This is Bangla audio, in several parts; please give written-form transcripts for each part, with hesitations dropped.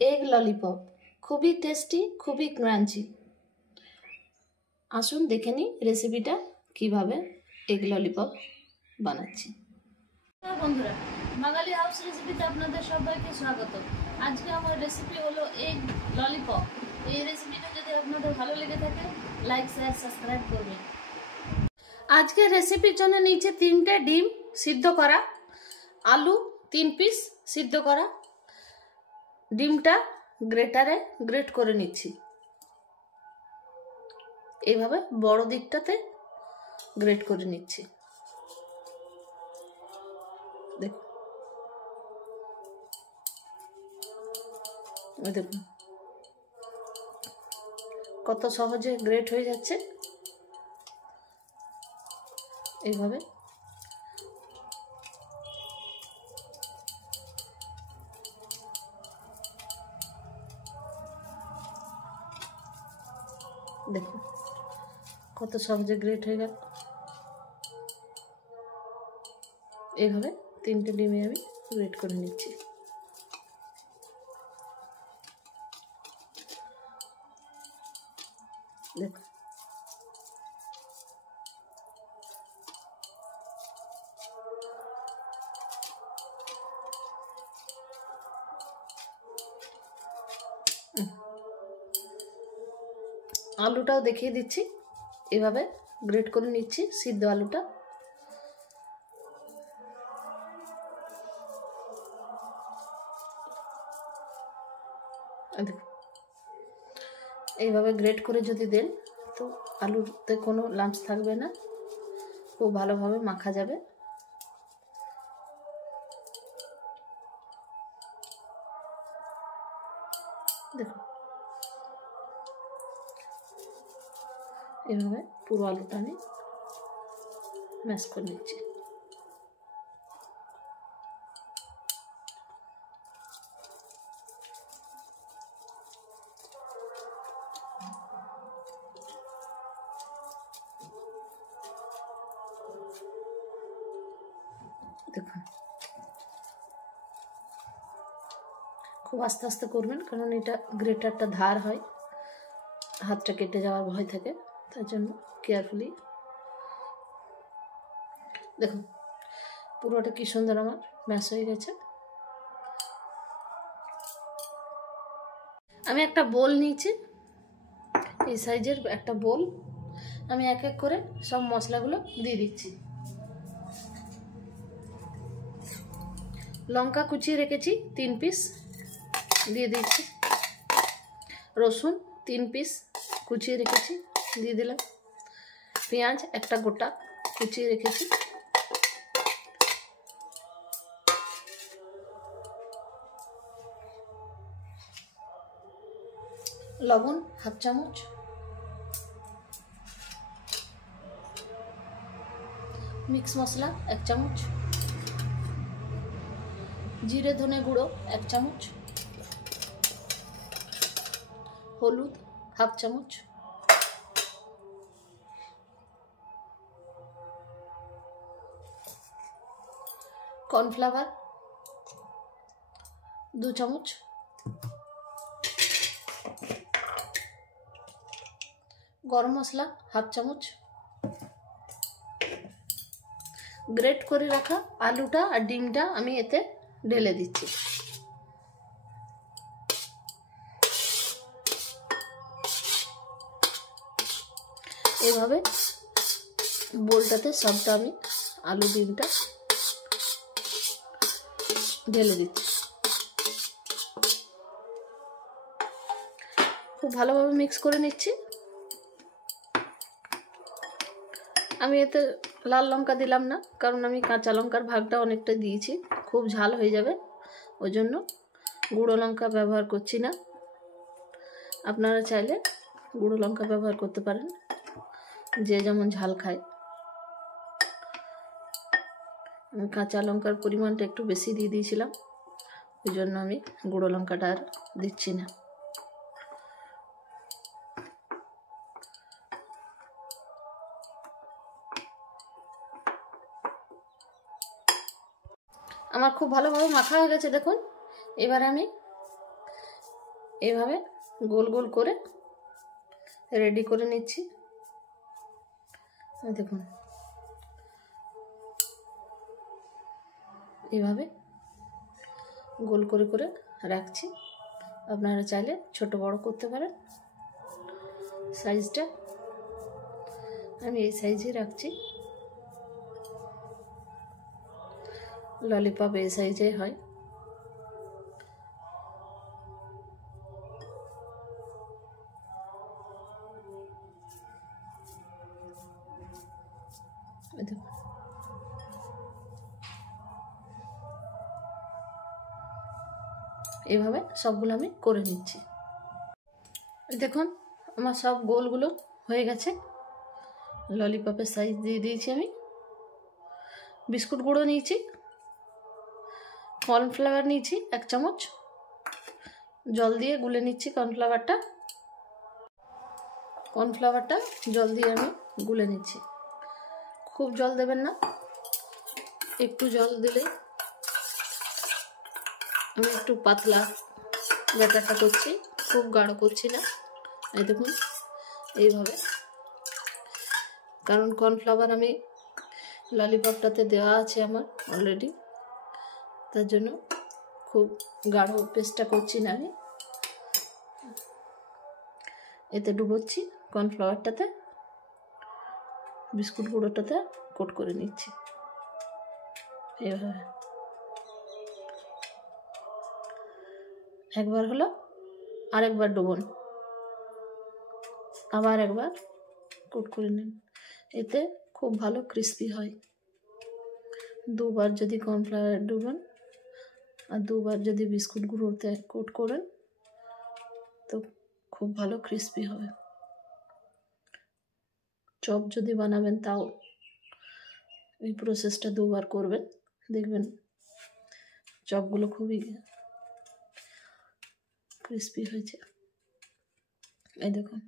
এগ ললিপপ, খুবই টেস্টি, খুবই ক্রাঞ্চি। আসুন দেখে নিই রেসিপিটা কিভাবে এগ ললিপপ বানাচ্ছি। বন্ধুরা, বাঙালি হাউস রেসিপিতে আপনাদের সবাইকে স্বাগত। আজকে আমার রেসিপি হলো এগ ললিপপ। এই রেসিপিটা যদি আপনাদের ভালো লেগে থাকে, লাইক, শেয়ার, সাবস্ক্রাইব করবেন। আজকে রেসিপির জন্য নিচে 3টে ডিম সিদ্ধ করা, আলু 3 পিস সিদ্ধ করা, ডিমটা গ্রেটারে গ্রেট করে নিচ্ছি। এইভাবে বড় দিকটাতে গ্রেট করে নিচ্ছি। দেখুন, দেখুন কত সহজে গ্রেট হয়ে যাচ্ছে। এইভাবে দেখুন কত সহজে গ্রেট হয়ে গেল। এইভাবে 3টে ডিমে আমি গ্রেট করে নিচ্ছি। দেখুন আলুটাও দেখিয়ে দিচ্ছি। এভাবে গ্রেট করে নিচ্ছি সিদ্ধ আলুটা। দেখুন এইভাবে গ্রেট করে যদি দেন তো আলুতে কোনো লাম্পস থাকবে না, খুব ভালোভাবে মাখা যাবে। দেখুন এভাবে পুরো আলুটা আমি ম্যাশ করে নিচ্ছি। দেখুন খুব আস্তে আস্তে করবেন, কারণ এটা গ্রেটারটা ধার হয়, হাতটা কেটে যাওয়ার ভয় থাকে, তার জন্য কেয়ারফুলি। দেখুন পুরোটা কি সুন্দর আমার ম্যাশ হয়ে গেছে। আমি একটা বোল নিয়েছি, এই সাইজের একটা বোল। আমি এক এক করে সব মশলাগুলো দিয়ে দিচ্ছি। লঙ্কা কুচিয়ে রেখেছি 3 পিস, দিয়ে দিচ্ছি। রসুন 3 পিস কুচিয়ে রেখেছি, দিয়ে দিলাম। পেঁয়াজ একটা গোটা কুচিয়ে রেখেছি। লবণ 1/2 চামচ, মিক্স মশলা 1 চামচ, জিরে ধনে গুঁড়ো 1 চামচ, হলুদ 1/2 চামচ, কর্নফ্লাওয়ার 2 চামচ, গরম মশলা 1/2 চামচ, গ্রেট করে রাখা আলুটা আর ডিমটা আমি এতে ঢেলে দিচ্ছি। এভাবে বোলটাতে সবটা আমি আলু ডিমটা ঢেলে দিচ্ছি। খুব ভালোভাবে মিক্স করে নিচ্ছি। আমি এতে লাল লঙ্কা দিলাম না, কারণ আমি কাঁচা লঙ্কার ভাগটা অনেকটা দিয়েছি, খুব ঝাল হয়ে যাবে, ওই জন্য গুঁড়ো লঙ্কা ব্যবহার করছি না। আপনারা চাইলে গুঁড়ো লঙ্কা ব্যবহার করতে পারেন, যে যেমন ঝাল খায়। আমি কাঁচা লঙ্কার পরিমাণটা একটু বেশি দিয়ে দিয়েছিলাম, ওই জন্য আমি গুঁড়ো লঙ্কাটা আর দিচ্ছি না। আমার খুব ভালোভাবে মাখা হয়ে গেছে। দেখুন এবার আমি এইভাবে গোল গোল করে রেডি করে নিচ্ছি। দেখুন এইভাবে গোল করে করে রাখছি। আপনারা চাইলে ছোট বড় করতে পারেন। সাইজটা আমি এই সাইজে রাখছি। ললিপপ এই সাইজে হয়। এইভাবে সবগুলো আমি করে নিচ্ছি। দেখুন আমার সব গোলগুলো হয়ে গেছে। ললিপপের সাইজ দিয়ে দিয়েছি আমি। বিস্কুট গুঁড়ো নিয়েছি, কর্নফ্লাওয়ার নিয়েছি 1 চামচ, জল দিয়ে গুলে নিচ্ছি। কর্নফ্লাওয়ারটা জল দিয়ে আমি গুলে নিচ্ছি। খুব জল দেবেন না, একটু জল দিলেই। আমি একটু পাতলা ব্যাটারটা করছি, খুব গাঢ় করছি না। এই দেখুন এইভাবে, কারণ কর্নফ্লাওয়ার আমি ললিপপটাতে দেওয়া আছে আমার অলরেডি, তার জন্য খুব গাঢ় পেস্টটা করছি না আমি। এতে ডুবোচ্ছি কর্নফ্লাওয়ারটাতে, বিস্কুট গুঁড়োটাতে কোট করে নিচ্ছি এইভাবে। একবার হলো, আরেকবার ডুবোন, আবার একবার কোট করে নিন। এতে খুব ভালো ক্রিস্পি হয়। 2 বার যদি কর্নফ্লাওয়ার ডুবান আর 2 বার যদি বিস্কুট গুঁড়োতে কোট করেন তো খুব ভালো ক্রিস্পি হবে। চপ যদি বানাবেন তাও এই প্রসেসটা 2 বার করবেন, দেখবেন চপগুলো খুবই ক্রিস্পি হয়েছে। এই দেখুন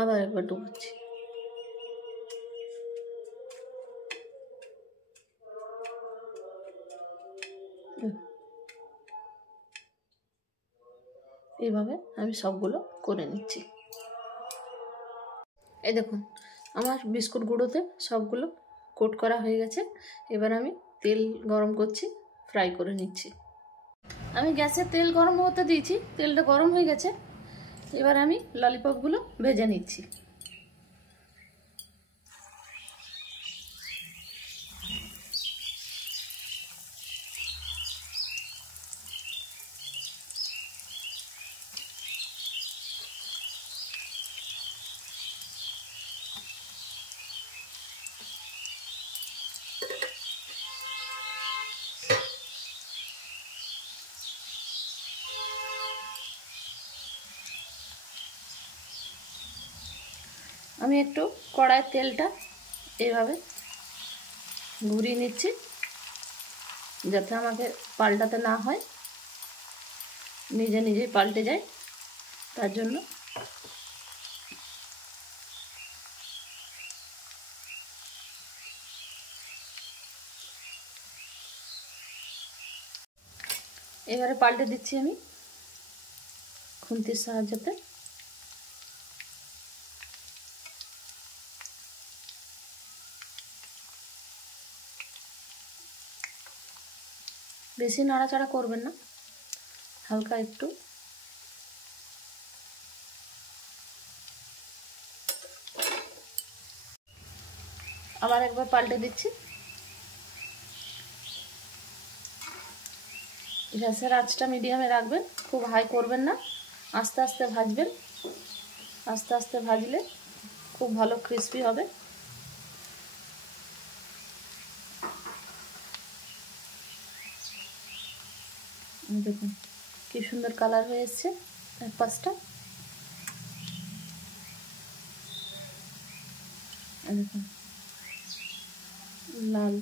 আবার একবার ডুবাচ্ছি। এইভাবে আমি সবগুলো করে নিচ্ছি। এই দেখুন আমার বিস্কুট গুঁড়োতে সবগুলো কোট করা হয়ে গেছে। এবার আমি তেল গরম করছি, ফ্রাই করে নিচ্ছি। আমি গ্যাসে তেল গরম হতে দিয়েছি, তেলটা গরম হয়ে গেছে। এবার আমি ললিপপগুলো ভেজে নিচ্ছি। আমি একটু কড়াইয়ের তেলটা এইভাবে ঘুরিয়ে নিচ্ছি, যাতে আমাকে পাল্টাতে না হয়, নিজে নিজেই পাল্টে যায়, তার জন্য। এবারে পাল্টে দিচ্ছি আমি খুন্তির সাহায্যে। বেশি নাড়াচাড়া করবেন না, হালকা একটু। আবার একবার পাল্টে দিচ্ছি। গ্যাসের আঁচটা মিডিয়ামে রাখবেন, খুব হাই করবেন না, আস্তে আস্তে ভাজবেন। আস্তে আস্তে ভাজলে খুব ভালো ক্রিস্পি হবে। দেখুন কি সুন্দর কালার হয়ে এসছে এক পাশটা। দেখুন লাল,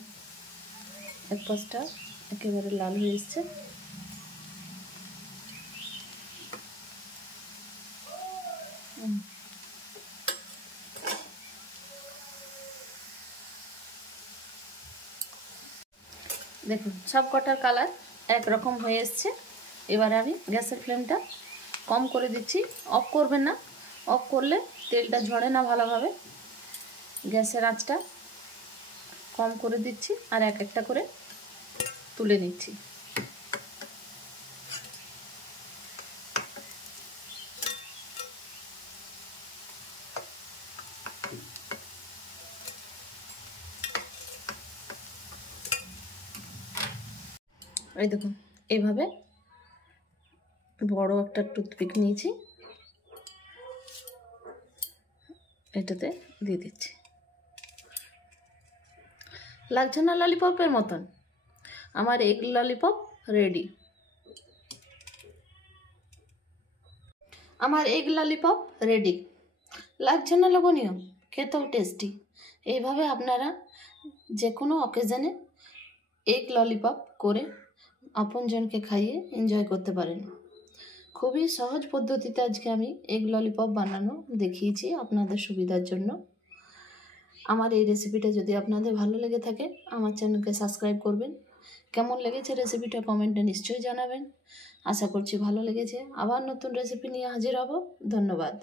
এক পাশটা একেবারে লাল হয়ে এসছে। দেখুন সব কটার কালার একরকম হয়ে এসছে। এবারে আমি গ্যাসের ফ্লেমটা কম করে দিচ্ছি, অফ করবেন না, অফ করলে তেলটা ঝরে না ভালোভাবে। গ্যাসের আঁচটা কম করে দিচ্ছি আর এক একটা করে তুলে নিচ্ছি। এই দেখুন, এইভাবে বড় একটা টুথপিক নিয়েছি, এটাতে দিয়ে দিচ্ছি। লাগছে না ললিপপের মতন? আমার এগ ললিপপ রেডি। আমার এগ ললিপপ রেডি। লাগছে না লোভনীয়? খেতেও টেস্টি। এইভাবে আপনারা যে কোনো অকেশনে এগ ললিপপ করে আপনজনকে খাইয়ে এনজয় করতে পারেন। খুবই সহজ পদ্ধতিতে আজকে আমি এগ ললিপপ বানানো দেখিয়েছি আপনাদের সুবিধার জন্য। আমার এই রেসিপিটা যদি আপনাদের ভালো লেগে থাকে আমার চ্যানেলকে সাবস্ক্রাইব করবেন। কেমন লেগেছে রেসিপিটা কমেন্টে নিশ্চয়ই জানাবেন। আশা করছি ভালো লেগেছে। আবার নতুন রেসিপি নিয়ে হাজির হব। ধন্যবাদ।